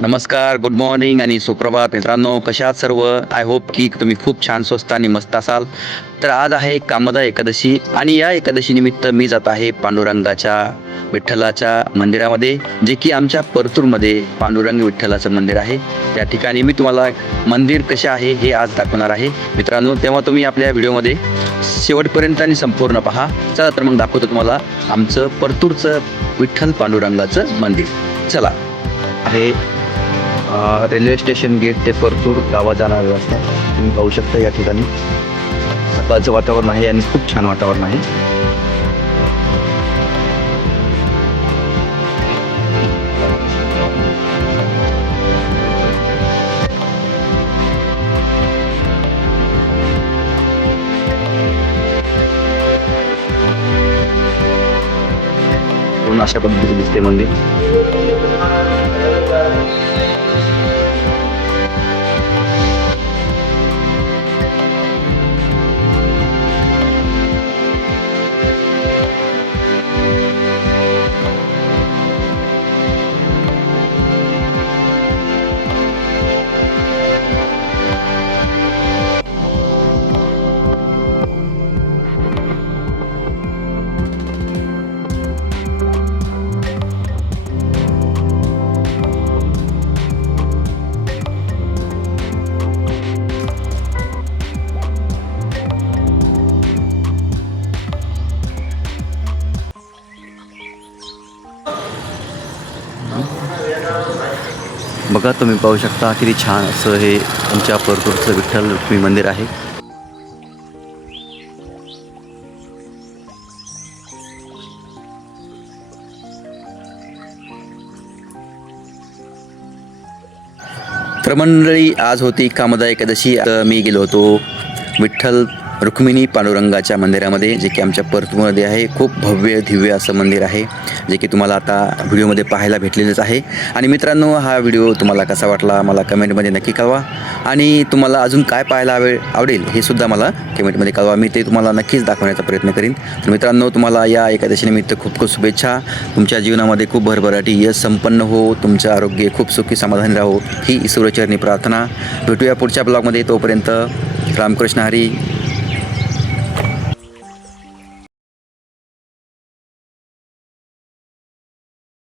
नमस्कार, good morning आणि सुप्रभात मित्रांनो. कशा आहात सर्व? आय होप की तुम्ही खूप छान, स्वस्त आणि मस्त असाल. तर आज आहे कामदा एकादशी आणि या एकादशी निमित्त मी जात आहे पांडुरंगाच्या विठ्ठलाच्या मंदिरामध्ये, जे की आमच्या परतूरमध्ये पांडुरंग विठ्ठलाचं मंदिर आहे. त्या ठिकाणी मी तुम्हाला मंदिर कसे आहे हे आज दाखवणार आहे मित्रांनो. तेव्हा तुम्ही आपल्या व्हिडिओमध्ये शेवटपर्यंत आणि संपूर्ण पहा. चला तर मग दाखवतो तुम्हाला आमचं परतूरचं विठ्ठल पांडुरंगाचं मंदिर. चला. आहे रेल्वे स्टेशन गेट ते परतूर गावात जाणारा रस्ता तुम्ही पाहू शकता. या ठिकाणी सकाळचं वातावरण आहे आणि खूप छान वातावरण आहे. अशा पद्धतीचे दिसते मंदिर. बघा, तुम्ही पाहू शकता किती छान असं हे आमच्या परतूरचं विठ्ठल रुक्मिणी मंदिर आहे. तर मंडळी, आज होती कामदा एकादशी. मी गेलो होतो विठ्ठल रुक्मिणी पांडुरंगाच्या मंदिरामध्ये, जे की आमच्या परतूरमध्ये आहे. खूप भव्य दिव्य असं मंदिर आहे, जे की तुम्हाला आता व्हिडिओमध्ये पाहायला भेटलेलंच आहे. आणि मित्रांनो, हा व्हिडिओ तुम्हाला कसा वाटला मला कमेंटमध्ये नक्की कळवा. आणि तुम्हाला अजून काय पाहायला आवडेल हे सुद्धा मला कमेंटमध्ये कळवा. मी ते तुम्हाला नक्कीच दाखवण्याचा प्रयत्न करीन. तर मित्रांनो, तुम्हाला या एकादशीनिमित्त खूप खूप शुभेच्छा. तुमच्या जीवनामध्ये खूप भरभराटी यश संपन्न हो. तुमचं आरोग्य खूप सुखी समाधानी राहो ही ईश्वरचरणी प्रार्थना. भेटूया पुढच्या ब्लॉगमध्ये. तोपर्यंत रामकृष्ण हरी.